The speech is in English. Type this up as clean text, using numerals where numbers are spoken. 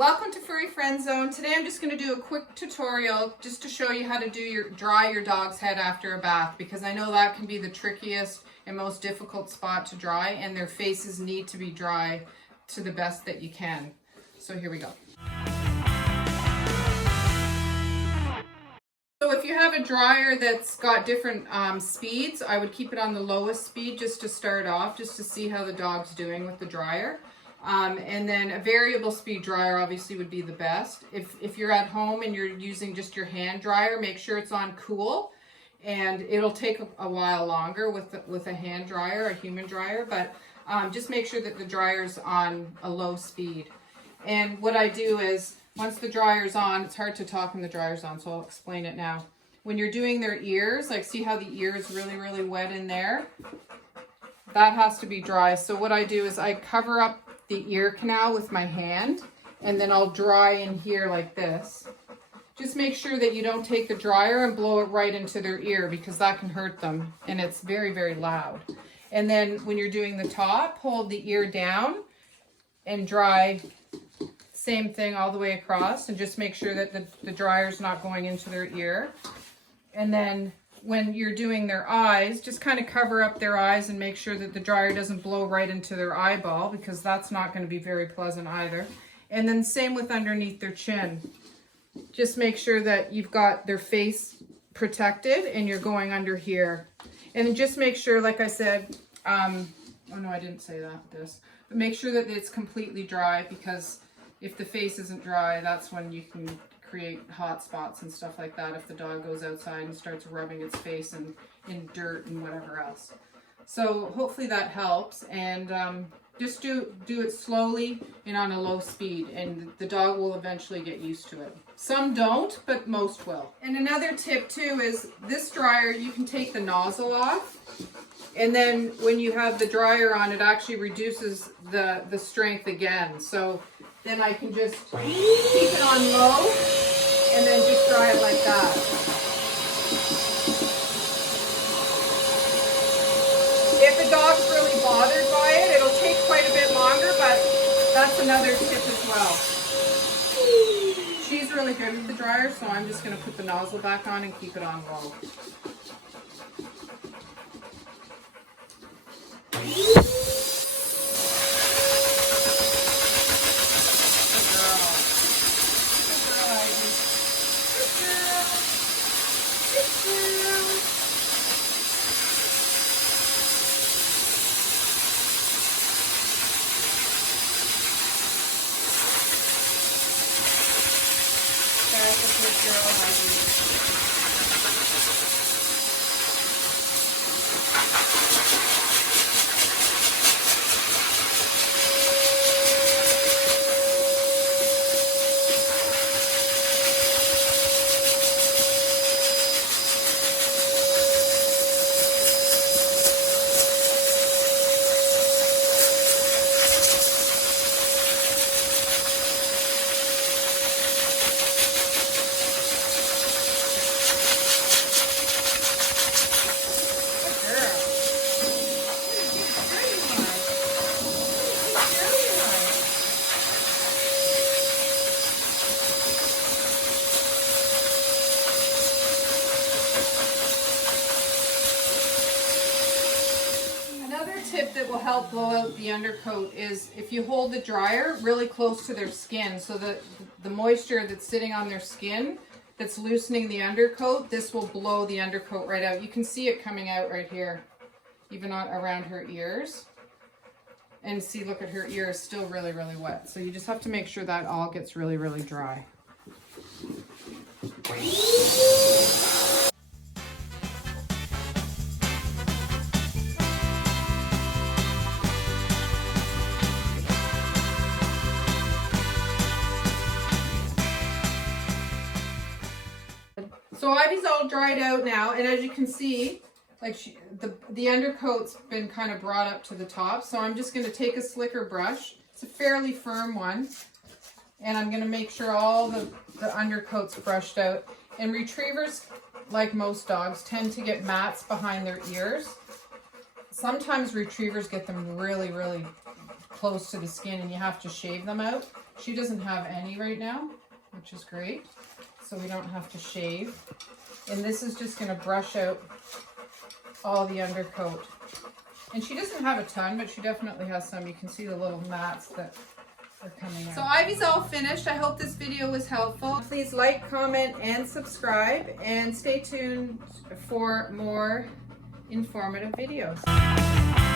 Welcome to Furry Friend Zone. Today I'm just going to do a quick tutorial just to show you how to dry your dog's head after a bath, because I know that can be the trickiest and most difficult spot to dry, and their faces need to be dry to the best that you can. So here we go. So if you have a dryer that's got different speeds, I would keep it on the lowest speed just to start off, just to see how the dog's doing with the dryer. And then a variable speed dryer obviously would be the best. If you're at home and you're using just your hand dryer, make sure it's on cool, and it'll take a while longer with a hand dryer, a human dryer, but just make sure that the dryer's on a low speed. And what I do is, once the dryer's on, it's hard to talk when the dryer's on, so I'll explain it now. When you're doing their ears, like see how the ear is really, really wet in there? That has to be dry. So what I do is I cover up the ear canal with my hand, and then I'll dry in here like this. Just make sure that you don't take the dryer and blow it right into their ear, because that can hurt them, and it's very, very loud. And then when you're doing the top, hold the ear down and dry. Same thing all the way across, and just make sure that the dryer's not going into their ear. And then when you're doing their eyes, just kind of cover up their eyes and make sure that the dryer doesn't blow right into their eyeball, because that's not going to be very pleasant either. And then same with underneath their chin. Just make sure that you've got their face protected and you're going under here. And then just make sure, like I said, oh no, I didn't say that, but make sure that it's completely dry, because if the face isn't dry, that's when you can create hot spots and stuff like that if the dog goes outside and starts rubbing its face in dirt and whatever else. So hopefully that helps, and just do it slowly and on a low speed, and the dog will eventually get used to it. Some don't, but most will. And another tip too is this dryer, you can take the nozzle off, and then when you have the dryer on, it actually reduces the strength again. So then I can just keep it on low and then just dry it like that. If the dog's really bothered by it, it'll take quite a bit longer, but that's another tip as well. She's really good with the dryer, so I'm just going to put the nozzle back on and keep it on low. Tip that will help blow out the undercoat is if you hold the dryer really close to their skin, so that the moisture that's sitting on their skin that's loosening the undercoat, this will blow the undercoat right out. You can see it coming out right here, even around her ears. And see, look at her ear is still really, really wet. So you just have to make sure that all gets really, really dry. So Ivy's all dried out now, and as you can see, like the undercoat's been kind of brought up to the top. So I'm just going to take a slicker brush. It's a fairly firm one, and I'm going to make sure all the undercoat's brushed out. And retrievers, like most dogs, tend to get mats behind their ears. Sometimes retrievers get them really, really close to the skin and you have to shave them out. She doesn't have any right now, which is great. So we don't have to shave. And this is just gonna brush out all the undercoat. And she doesn't have a ton, but she definitely has some. You can see the little mats that are coming out. So Ivy's all finished. I hope this video was helpful. Please like, comment, and subscribe, and stay tuned for more informative videos.